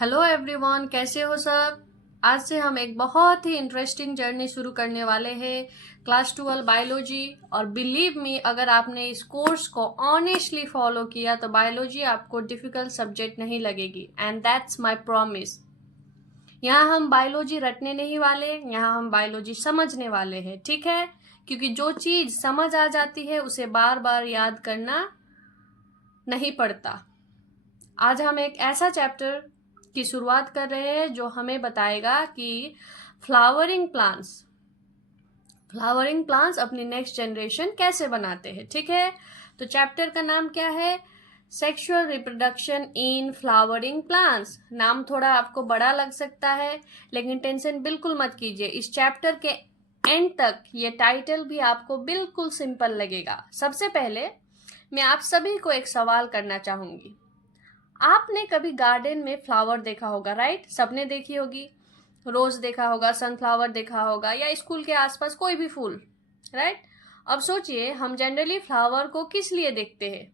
Hello everyone, कैसे हो सब। आज से हम एक बहुत ही इंटरेस्टिंग जर्नी शुरू करने वाले हैं, क्लास 12 बायोलॉजी। और बिलीव मी, अगर आपने इस कोर्स को ऑनेस्टली फॉलो किया तो बायोलॉजी आपको डिफिकल्ट सब्जेक्ट नहीं लगेगी, एंड दैट्स माय प्रॉमिस। यहाँ हम बायोलॉजी रटने नहीं वाले, यहाँ हम बायोलॉजी समझने वाले हैं, ठीक है। क्योंकि जो चीज समझ आ जाती है उसे बार बार याद करना नहीं पड़ता। आज हम एक ऐसा चैप्टर की शुरुआत कर रहे हैं जो हमें बताएगा कि फ्लावरिंग प्लांट्स फ्लावरिंग प्लांट्स अपनी नेक्स्ट जनरेशन कैसे बनाते हैं, ठीक है। तो चैप्टर का नाम क्या है? Sexual reproduction in flowering plants. नाम थोड़ा आपको बड़ा लग सकता है, लेकिन टेंशन बिल्कुल मत कीजिए। इस चैप्टर के एंड तक ये टाइटल भी आपको बिल्कुल सिंपल लगेगा। सबसे पहले मैं आप सभी को एक सवाल करना चाहूंगी। आपने कभी गार्डन में फ्लावर देखा होगा, राइट? सबने देखी होगी। रोज देखा होगा, सनफ्लावर देखा होगा, या स्कूल के आसपास कोई भी फूल, राइट। अब सोचिए, हम जनरली फ्लावर को किस लिए देखते हैं?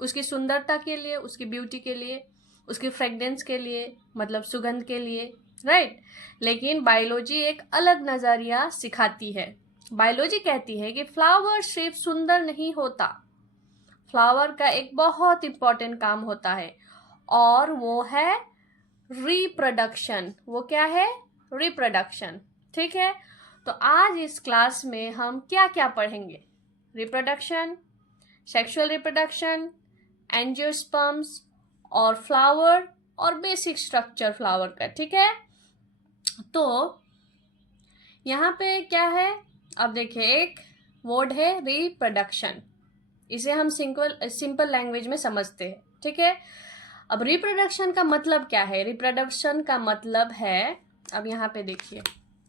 उसकी सुंदरता के लिए, उसकी ब्यूटी के लिए, उसकी फ्रेग्रेंस के लिए, मतलब सुगंध के लिए, राइट। लेकिन बायोलॉजी एक अलग नजरिया सिखाती है। बायोलॉजी कहती है कि फ्लावर सिर्फ सुंदर नहीं होता, फ्लावर का एक बहुत इंपॉर्टेंट काम होता है, और वो है रिप्रोडक्शन। वो क्या है? रिप्रोडक्शन, ठीक है। तो आज इस क्लास में हम क्या क्या पढ़ेंगे? रिप्रोडक्शन, सेक्सुअल रिप्रोडक्शन, एंजियोस्पर्म्स और फ्लावर, और बेसिक स्ट्रक्चर फ्लावर का, ठीक है। तो यहाँ पे क्या है? अब देखिए, एक वर्ड है रिप्रोडक्शन। इसे हम सिंपल लैंग्वेज में समझते हैं, ठीक है। अब रिप्रोडक्शन का मतलब क्या है? रिप्रोडक्शन का मतलब है, अब यहाँ पे देखिए,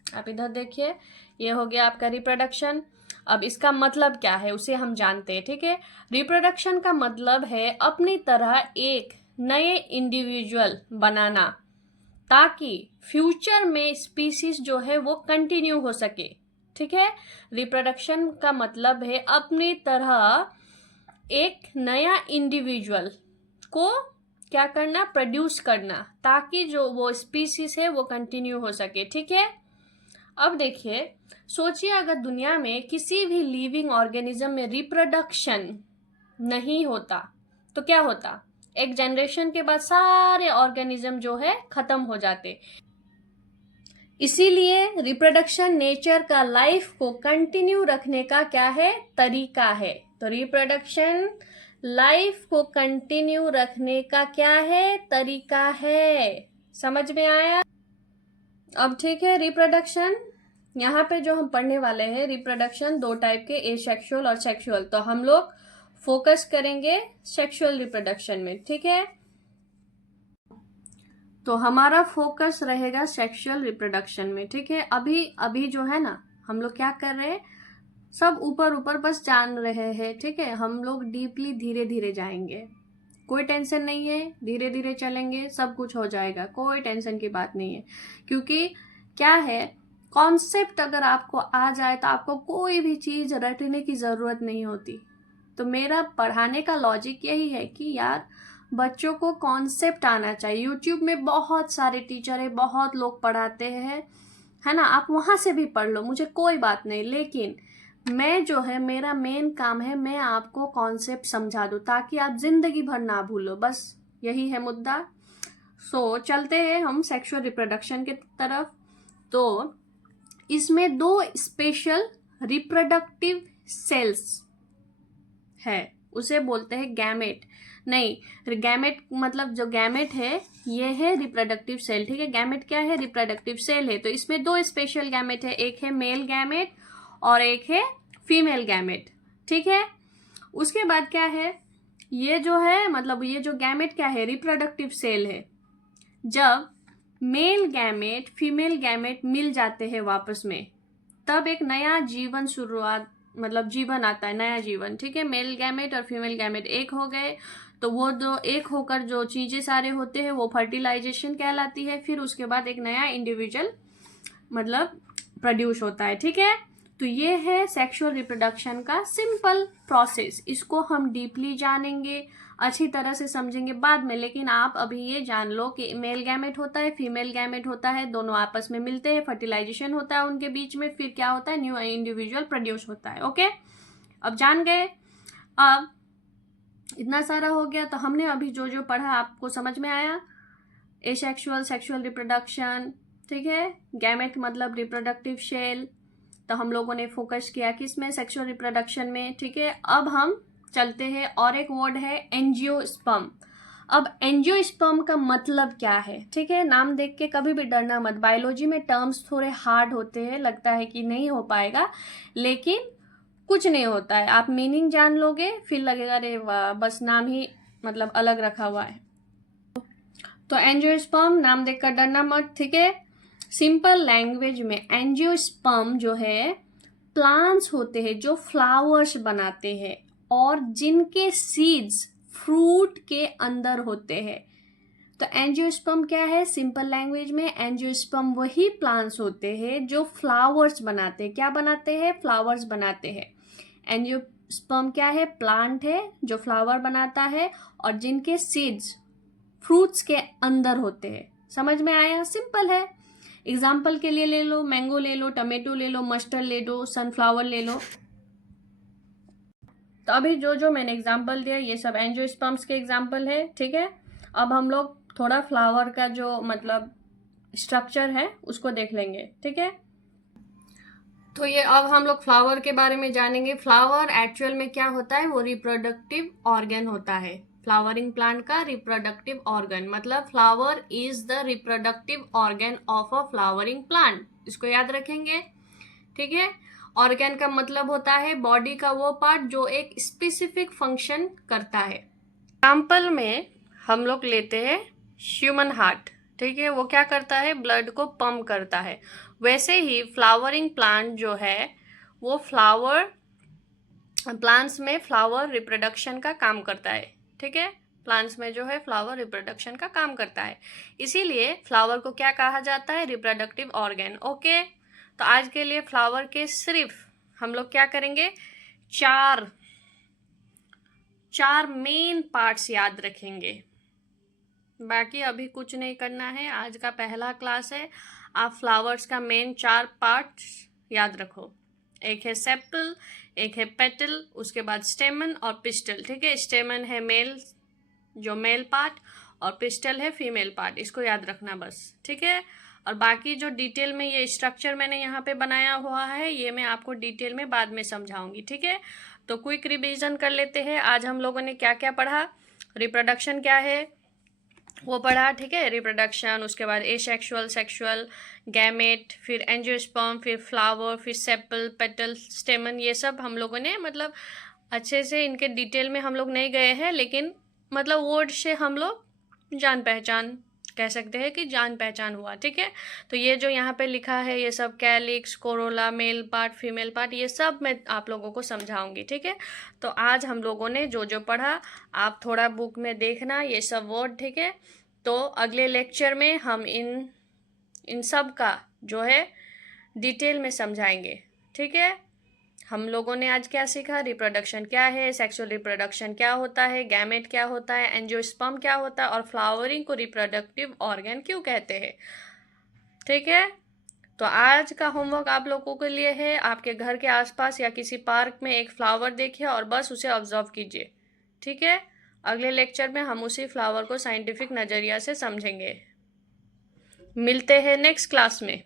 आप इधर देखिए, ये हो गया आपका रिप्रोडक्शन। अब इसका मतलब क्या है उसे हम जानते हैं, ठीक है। रिप्रोडक्शन का मतलब है अपनी तरह एक नए इंडिविजुअल बनाना, ताकि फ्यूचर में स्पीसीज जो है वो कंटिन्यू हो सके, ठीक है। रिप्रोडक्शन का मतलब है अपनी तरह एक नया इंडिविजुअल को क्या करना? प्रोड्यूस करना, ताकि जो वो स्पीसीज है वो कंटिन्यू हो सके, ठीक है। अब देखिए, सोचिए अगर दुनिया में किसी भी लिविंग ऑर्गेनिज्म में रिप्रोडक्शन नहीं होता तो क्या होता? एक जनरेशन के बाद सारे ऑर्गेनिज्म जो है खत्म हो जाते। इसीलिए रिप्रोडक्शन नेचर का लाइफ को कंटिन्यू रखने का क्या है? तरीका है। तो रिप्रोडक्शन लाइफ को कंटिन्यू रखने का क्या है? तरीका है। समझ में आया? अब ठीक है, रिप्रोडक्शन यहाँ पे जो हम पढ़ने वाले हैं, रिप्रोडक्शन दो टाइप के, एसेक्सुअल और सेक्सुअल। तो हम लोग फोकस करेंगे सेक्सुअल रिप्रोडक्शन में, ठीक है। तो हमारा फोकस रहेगा सेक्सुअल रिप्रोडक्शन में, ठीक है। अभी अभी जो है ना, हम लोग क्या कर रहे हैं, सब ऊपर ऊपर बस जान रहे हैं, ठीक है। हम लोग डीपली धीरे धीरे जाएंगे, कोई टेंशन नहीं है, धीरे धीरे चलेंगे, सब कुछ हो जाएगा, कोई टेंशन की बात नहीं है। क्योंकि क्या है, कॉन्सेप्ट अगर आपको आ जाए तो आपको कोई भी चीज रटने की जरूरत नहीं होती। तो मेरा पढ़ाने का लॉजिक यही है कि यार, बच्चों को कॉन्सेप्ट आना चाहिए। यूट्यूब में बहुत सारे टीचर है, बहुत लोग पढ़ाते हैं, है ना। आप वहां से भी पढ़ लो, मुझे कोई बात नहीं। लेकिन मैं जो है, मेरा मेन काम है, मैं आपको कॉन्सेप्ट समझा दूं ताकि आप जिंदगी भर ना भूलो, बस यही है मुद्दा। चलते हैं हम सेक्सुअल रिप्रोडक्शन की तरफ। तो इसमें दो स्पेशल रिप्रोडक्टिव सेल्स है, उसे बोलते हैं गैमेट। नहीं, गैमेट मतलब जो गैमेट है ये है रिप्रोडक्टिव सेल, ठीक है। गैमेट क्या है? रिप्रोडक्टिव सेल है। तो इसमें दो स्पेशल गैमेट है, एक है मेल गैमेट और एक है फीमेल गैमेट, ठीक है। उसके बाद क्या है, ये जो है, मतलब ये जो गैमेट क्या है? रिप्रोडक्टिव सेल है। जब मेल गैमेट फीमेल गैमेट मिल जाते हैं वापस में, तब एक नया जीवन शुरुआत, मतलब जीवन आता है, नया जीवन, ठीक है। मेल गैमेट और फीमेल गैमेट एक हो गए, तो वो जो एक होकर जो चीजें सारे होते हैं वो फर्टिलाइजेशन कहलाती है। फिर उसके बाद एक नया इंडिविजुअल मतलब प्रोड्यूस होता है, ठीक है। तो ये है सेक्सुअल रिप्रोडक्शन का सिंपल प्रोसेस। इसको हम डीपली जानेंगे, अच्छी तरह से समझेंगे बाद में, लेकिन आप अभी ये जान लो कि मेल गैमेट होता है, फीमेल गैमेट होता है, दोनों आपस में मिलते हैं, फर्टिलाइजेशन होता है उनके बीच में, फिर क्या होता है, न्यू इंडिविजुअल प्रोड्यूस होता है। ओके, अब जान गए। अब इतना सारा हो गया, तो हमने अभी जो जो पढ़ा आपको समझ में आया? एसेक्सुअल, सेक्सुअल रिप्रोडक्शन, ठीक है, गैमेट मतलब रिप्रोडक्टिव सेल, तो हम लोगों ने फोकस किया किस में, सेक्सुअल रिप्रोडक्शन में, ठीक है। अब हम चलते हैं, और एक वर्ड है एंजियोस्पर्म। अब एंजियोस्पर्म का मतलब क्या है, ठीक है, नाम देख के कभी भी डरना मत। बायोलॉजी में टर्म्स थोड़े हार्ड होते हैं, लगता है कि नहीं हो पाएगा, लेकिन कुछ नहीं होता है। आप मीनिंग जान लोगे फिर लगेगा अरे वाह, बस नाम ही मतलब अलग रखा हुआ है। तो एंजियोस्पर्म नाम देखकर डरना मत, ठीक है। सिंपल लैंग्वेज में एंजियोस्पर्म जो है प्लांट्स होते हैं जो फ्लावर्स बनाते हैं और जिनके सीड्स फ्रूट के अंदर होते हैं। तो एंजियोस्पर्म क्या है? सिंपल लैंग्वेज में एंजियोस्पर्म वही प्लांट्स होते हैं जो फ्लावर्स बनाते हैं। क्या बनाते हैं? फ्लावर्स बनाते हैं। एंजियोस्पर्म क्या है? प्लांट है जो फ्लावर बनाता है और जिनके सीड्स फ्रूट्स के अंदर होते हैं। समझ में आया? सिंपल है। एग्जाम्पल के लिए ले लो, मैंगो ले लो, टमेटो ले लो, मस्टर्ड ले लो, सनफ्लावर ले लो। तो अभी जो जो मैंने एग्जाम्पल दिया ये सब एंजियोस्पर्म्स के एग्जाम्पल है, ठीक है। अब हम लोग थोड़ा फ्लावर का जो मतलब स्ट्रक्चर है उसको देख लेंगे, ठीक है। तो ये अब हम लोग फ्लावर के बारे में जानेंगे। फ्लावर एक्चुअल में क्या होता है? वो रिप्रोडक्टिव ऑर्गन होता है। फ्लावरिंग प्लांट का रिप्रोडक्टिव ऑर्गन मतलब flower is the reproductive organ of a flowering plant. इसको याद रखेंगे, ठीक है। ऑर्गन का मतलब होता है बॉडी का वो पार्ट जो एक स्पेसिफिक फंक्शन करता है। एग्जाम्पल में हम लोग लेते हैं ह्यूमन हार्ट, ठीक है। वो क्या करता है? ब्लड को पंप करता है। वैसे ही फ्लावरिंग प्लांट जो है वो प्लांट्स में फ्लावर रिप्रोडक्शन का काम करता है, ठीक है। प्लांट्स में जो है फ्लावर रिप्रोडक्शन का काम करता है, इसीलिए फ्लावर को क्या कहा जाता है? Reproductive organ. ओके, तो आज के लिए फ्लावर के सिर्फ हम लोग क्या करेंगे? चार मेन पार्ट्स याद रखेंगे। बाकी अभी कुछ नहीं करना है, आज का पहला क्लास है। आप फ्लावर्स का मेन 4 पार्ट्स याद रखो। एक है सेपल, एक है पेटल, उसके बाद स्टेमन और पिस्टल, ठीक है। स्टेमन है मेल पार्ट और पिस्टल है फीमेल पार्ट। इसको याद रखना बस, ठीक है। और बाकी जो डिटेल में ये स्ट्रक्चर मैंने यहाँ पे बनाया हुआ है ये मैं आपको डिटेल में बाद में समझाऊंगी, ठीक है। तो क्विक रिवीजन कर लेते हैं। आज हम लोगों ने क्या क्या पढ़ा? रिप्रोडक्शन क्या है वो पढ़ा, ठीक है। रिप्रोडक्शन, उसके बाद एसेक्सुअल, सेक्सुअल, गैमेट, फिर एंजियोस्पर्म, फिर फ्लावर, फिर सेपल, पेटल, स्टेमन, ये सब हम लोगों ने मतलब अच्छे से इनके डिटेल में हम लोग नहीं गए हैं, लेकिन मतलब वर्ड से हम लोग जान पहचान कह सकते हैं कि जान पहचान हुआ, ठीक है। तो ये जो यहाँ पे लिखा है ये सब calyx, Corolla, male part, female part, ये सब मैं आप लोगों को समझाऊंगी, ठीक है। तो आज हम लोगों ने जो जो पढ़ा आप थोड़ा बुक में देखना ये सब वर्ड, ठीक है। तो अगले लेक्चर में हम इन सब का जो है डिटेल में समझाएंगे, ठीक है। हम लोगों ने आज क्या सीखा? रिप्रोडक्शन क्या है, सेक्सुअल रिप्रोडक्शन क्या होता है, गैमेट क्या होता है, एंजियोस्पर्म क्या होता है और फ्लावरिंग को रिप्रोडक्टिव ऑर्गन क्यों कहते हैं, ठीक है। तो आज का होमवर्क आप लोगों के लिए है, आपके घर के आसपास या किसी पार्क में एक फ्लावर देखिए और बस उसे ऑब्जर्व कीजिए, ठीक है। अगले लेक्चर में हम उसी फ्लावर को साइंटिफिक नज़रिया से समझेंगे। मिलते हैं नेक्स्ट क्लास में।